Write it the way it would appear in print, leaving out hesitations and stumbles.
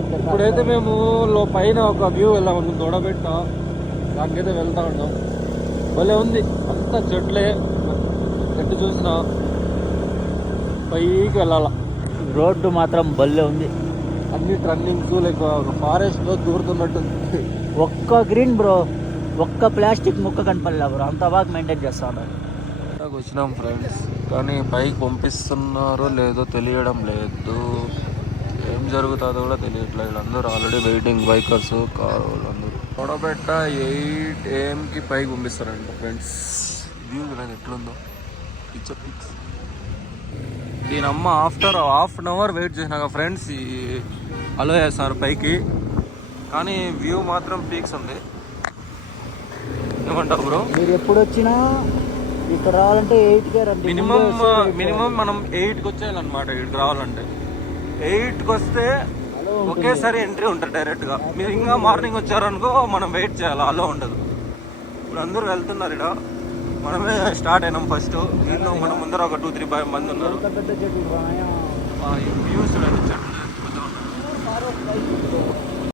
ఇప్పుడైతే మేము పైన ఒక వ్యూ వెళ్ళాము దొడబెట్ట, దానికైతే వెళ్తా ఉన్నాం. భలే ఉంది, అంతా చెట్లే, ఎట్టు చూసినా పైకి వెళ్ళాల. రోడ్డు మాత్రం భలే ఉంది, అన్ని టర్నింగ్స్ లైక్ ఒక ఫారెస్ట్ లో దూరుతున్నట్టుంది. ఒక్క గ్రీన్ బ్రో, ఒక్క ప్లాస్టిక్ ముక్క కనపడలే బ్రో, అంత బాగా మెయింటైన్ చేస్తా ఉన్నారు. వచ్చినాం ఫ్రెండ్స్, కానీ పైకి పంపిస్తున్నారో లేదో తెలియడం లేదు. ఏం జరుగుతుందో కూడా తెలియట్లేదు. అందరూ ఆల్రెడీ వెయిటింగ్, బైకర్స్, కారు వాళ్ళందరూ. తొడబెట్ట 8 AM పైకి పంపిస్తారంట ఫ్రెండ్స్. వ్యూ చూడండి ఎట్లుందో, పిక్చర్ పిక్స్. దీని అమ్మ after half an hour wait చేసినాక ఫ్రెండ్స్ అలో చేస్తారు పైకి, కానీ వ్యూ మాత్రం పీక్స్ ఉంది. ఏమంటావు బ్రో? మీరు ఎప్పుడు వచ్చినా ఇక్కడ రావాలంటే 8కే రండి. మినిమం మనం 8కి వచ్చేయాలన్నమాట. ఇక్కడికి రావాలంటే 8కి వస్తే ఒకేసారి ఎంట్రీ ఉంటుంది డైరెక్ట్గా. మీరు ఇంకా మార్నింగ్ వచ్చారనుకో మనం వెయిట్ చేయాలి, అలో ఉండదు. ఇప్పుడు అందరూ వెళ్తున్నారు, ఇక్కడ మనమే స్టార్ట్ అయినాం ఫస్ట్. దీంట్లో మన ముందర ఒక 2-3 మంది ఉన్నారు. పెద్ద చెట్లు వ్యూస్ చూడండి, చెట్లు పెద్ద ఉన్నాయి.